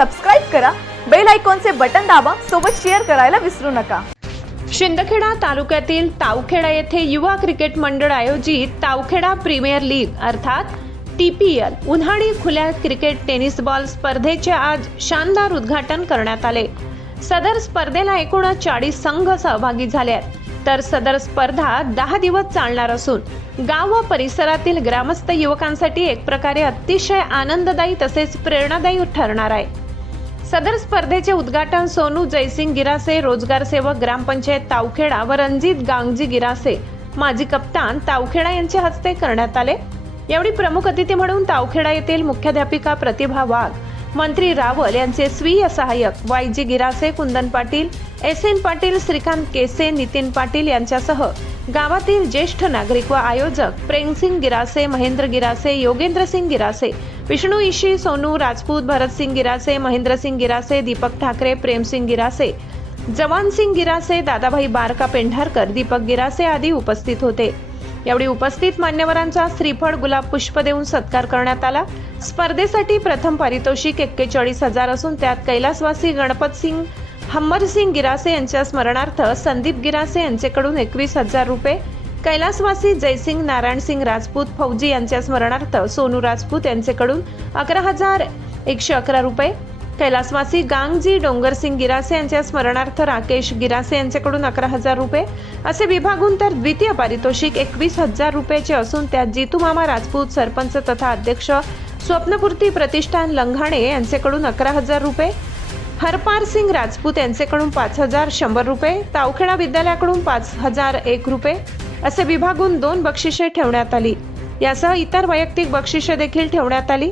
Subscribe करा, bell आयकॉनचे button दाबा, सोबत शेअर करायला विसरू नका। शिंदखेडा तालुक्यातील तावखेडा येथे युवा क्रिकेट मंडळ आयोजित तावखेडा प्रीमियर लीग अर्थात TPL उन्हाळी खुल्या क्रिकेट टेनिस बॉल स्पर्धेचे आज शानदार उद्घाटन करण्यात आले। सदर स्पर्धेला एकूण 40 संघ सहभागी झाले आहेत, तर सदर स्पर्धा 10 दिवस चालणार असून गाव व परिसरातील ग्रामस्थ युवकांसाठी एक प्रकारे अतिशय आनंददायी तसेच प्रेरणादायी ठरणार आहे। सदर स्पर्धेचे उद्घाटन सोनू जयसिंग गिरासे, रोजगार सेवक ग्रामपंचायत तावखेडा व रणजित गांगजी गिरासे, माजी कप्तान तावखेडा यांच्या हस्ते करण्यात आले। यावेळी प्रमुख अतिथी म्हणून तावखेडा येथील मुख्याध्यापिका प्रतिभा वाघ, मंत्री रावल यांचे स्वीय सहाय्यक YG गिरासे, कुंदन पाटील, SN पाटील, श्रीकांत केसे, नितीन पाटील यांच्यासह गावातील ज्येष्ठ नागरिक व आयोजक प्रेमसिंग गिरासे, महेंद्र गिरासे, योगेंद्र सिंग गिरासे, विष्णू इशी, सोनू राजपूत, भरत सिंग गिरासे, महेंद्र सिंग गिरासे, दीपक ठाकरे, प्रेमसिंग गिरासे, जवान सिंग गिरासे, दादाभाई बारका पेंढारकर, दीपक गिरासे आदी उपस्थित होते। यावेळी उपस्थित मान्यवरांचा श्रीफळ, गुलाब, पुष्प देऊन सत्कार करण्यात आला। स्पर्धेसाठी प्रथम पारितोषिक 41,000 असून त्यात कैलासवासी गणपत सिंग हम्मरसिंग गिरासे यांच्या स्मरणार्थ संदीप गिरासे यांच्याकडून 21,000 रुपये, कैलासवासी जयसिंग नारायणसिंग राजपूत फौजी यांच्या स्मरणार्थ सोनू राजपूत यांच्याकडून 11,111 रुपये, कैलासवासी गांगजी डोंगरसिंग गिरासे यांच्या स्मरणार्थ राकेश गिरासे यांच्याकडून 11,000 रुपये असे विभागून तर द्वितीय पारितोषिक 21,000 रुपयाचे असून त्यात जितू मामा राजपूत सरपंच तथा अध्यक्ष स्वप्नपूर्ती प्रतिष्ठान लंघाणे यांच्याकडून 11,000 रुपये, हरपार सिंग राजपूत यांच्याकडून 5,100 रुपये, तावखेडा विद्यालयाकडून 5,001 रुपये असे विभागून 2 बक्षिसे ठेवण्यात आली। यासह इतर वैयक्तिक बक्षिसे देखील ठेवण्यात आली।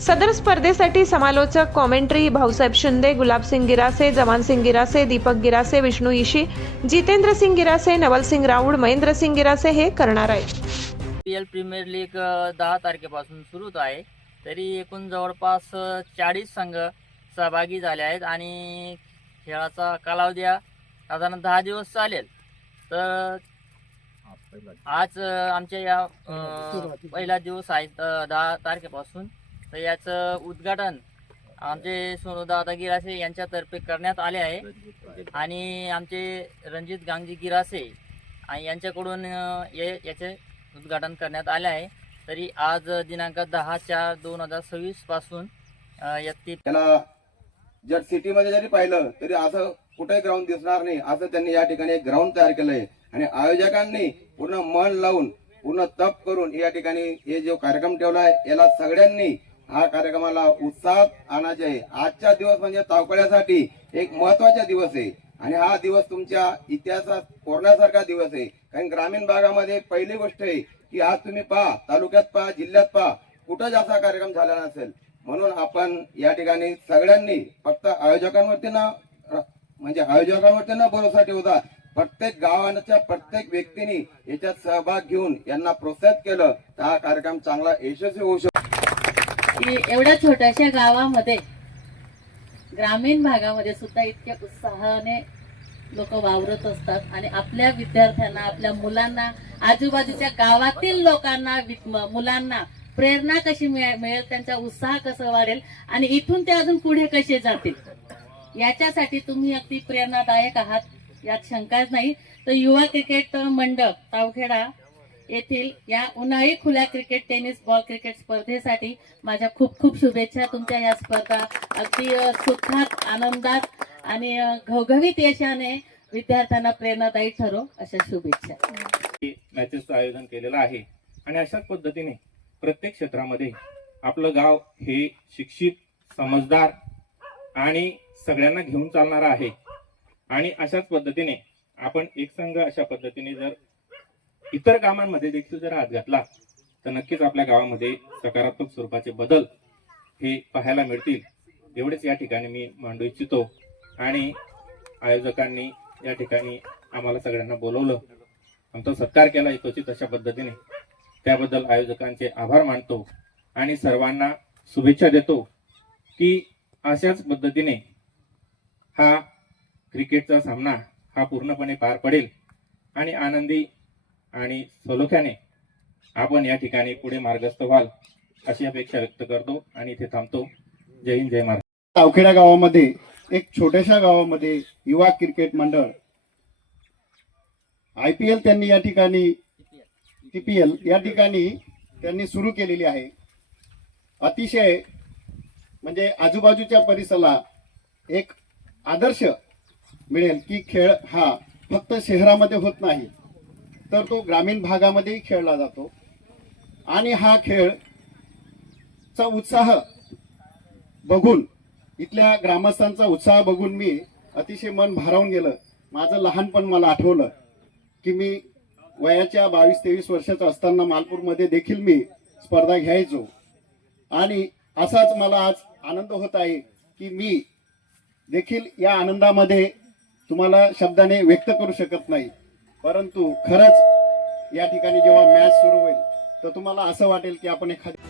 सदर स्पर्धेसाठी समालोचक, कॉमेंट्री भाऊसाहेब शिंदे, गुलाबसिंग गिरासे, जवान सिंग गिरासे, दीपक गिरासे, विष्णू इशी, जितेंद्र सिंग गिरासे, नवल सिंग राऊड, महेंद्र सिंग गिरासे हे करणार आहे। TPL प्रीमियर लीग 10 तारखेपासून सुरू आहे। तरी एकूण जवळपास 40 संघ सहभागी झाले आहेत आणि खेळाचा कालावधी साधारण 10 दिवस चालेल। तर आज आमच्या या पहिला दिवस आहे 10 तारखेपासून। तर याचं उद्घाटन आमचे सोनूदादा गिरासे यांच्यातर्फे करण्यात आले आहे आणि आमचे रणजित गांगजी गिरासे यांच्याकडून याचे उद्घाटन करण्यात आले आहे। तरी आज दिनांक 10/4/2026 पासून त्याला जर सिटीमध्ये जरी पाहिलं तरी असं कुठेही ग्राउंड दिसणार नाही, असं त्यांनी या ठिकाणी एक ग्राउंड तयार केलंय आणि आयोजकांनी पूर्ण मन लावून पूर्ण तप करून या ठिकाणी हे जो कार्यक्रम ठेवला आहे याला सगळ्यांनी हा कार्यक्रमाला उत्साहात आणायचे आहे। आजचा दिवस म्हणजे तावखेड्यासाठी एक महत्वाचा दिवस आहे आणि हा दिवस तुमच्या इतिहासात कोरण्यासारखा दिवस आहे। कारण ग्रामीण भागामध्ये पहिली गोष्ट आहे की आज तुम्ही पहा, तालुक्यात पहा, जिल्ह्यात पहा, कुठंच असा कार्यक्रम झाला नसेल। म्हणून आपण या ठिकाणी सगळ्यांनी फक्त आयोजकांवरती न भरोसा ठेवता प्रत्येक गावाच्या प्रत्येक व्यक्तीने याच्यात सहभाग घेऊन यांना प्रोत्साहित केलं तर हा कार्यक्रम चांगला यशस्वी होऊ शकतो। एवढ्या छोट्याशा गावामध्ये, ग्रामीण भागामध्ये सुद्धा इतक्या उत्साहाने लोक वावरत असतात आणि आपल्या विद्यार्थ्यांना, आपल्या मुलांना, आजूबाजूच्या गावातील लोकांना, मुलांना प्रेरणा कशी मिळेल, त्यांचा उत्साह कसा वाढेल आणि इथून ते अजून पुढे कसे जातील, याच्यासाठी तुम्ही अगदी प्रेरणादायक आहात, यात शंकाच नाही। तर युवा क्रिकेट मंडळ तावखेडा येथील या उन्हाळी खुल्या क्रिकेट टेनिस बॉल क्रिकेट स्पर्धेसाठी माझ्या खूप खूप शुभेच्छा। तुमच्या या स्पर्धा अगदी सुखात, आनंदात आणि घवघवीत यशाने विद्यार्थ्यांना प्रेरणादायी ठरो अशा शुभेच्छा। मॅचेसचं आयोजन केलेलं आहे आणि अशाच पद्धतीने प्रत्येक क्षेत्रामध्ये आपलं गाव हे शिक्षित, समजदार आणि सगळ्यांना घेऊन चालणारा आहे आणि अशाच पद्धतीने आपण एक संघ अशा पद्धतीने जर इतर कामांमध्ये देखील जर हात घातला तर नक्कीच आपल्या गावामध्ये सकारात्मक स्वरूपाचे बदल हे पाहायला मिळतील, एवढेच या ठिकाणी मी मांडू इच्छितो। आणि आयोजकांनी या ठिकाणी आम्हाला सगळ्यांना बोलवलं, आमचा सत्कार केला यथोचित अशा पद्धतीने, त्याबद्दल आयोजकांचे आभार मानतो आणि सर्वांना शुभेच्छा देतो की अशाच पद्धतीने हा क्रिकेटचा सामना हा पूर्णपणे पार पडेल आणि आनंदी आणि सलोख्याने आपण या ठिकाणी पुढे मार्गस्थ व्हाल अशी अपेक्षा व्यक्त करतो आणि इथे थांबतो। जय हिंद, जय महाराष्ट्र। तावखेडा गावामध्ये एक छोट्याशा गावामध्ये युवा क्रिकेट मंडळ IPL त्यांनी या ठिकाणी TPL या ठिकाणी त्यांनी सुरू केलेली आहे. अतिशय म्हणजे आजूबाजूच्या परिसराला एक आदर्श मिळेल की खेळ हा फक्त शहरामध्ये होत नाही तर तो ग्रामीण भागामध्येही खेळला जातो आणि हा खेळचा उत्साह बघून इथल्या ग्रामस्थांचा उत्साह बघून मी अतिशय मन भारावून गेलं. माझं लहानपण मला आठवलं की मी वयाच्या 22-23 वर्षाचा असताना मालपूरमध्ये देखील मी स्पर्धा घ्यायचो आणि असाच मला आज आनंद होत आहे की मी देखील या आनंदामध्ये तुम्हाला शब्दाने व्यक्त करू शकत नाही. परंतु खरंच या ठिकाणी जेव्हा मॅच सुरू होईल तर तुम्हाला असं वाटेल की आपण एखादी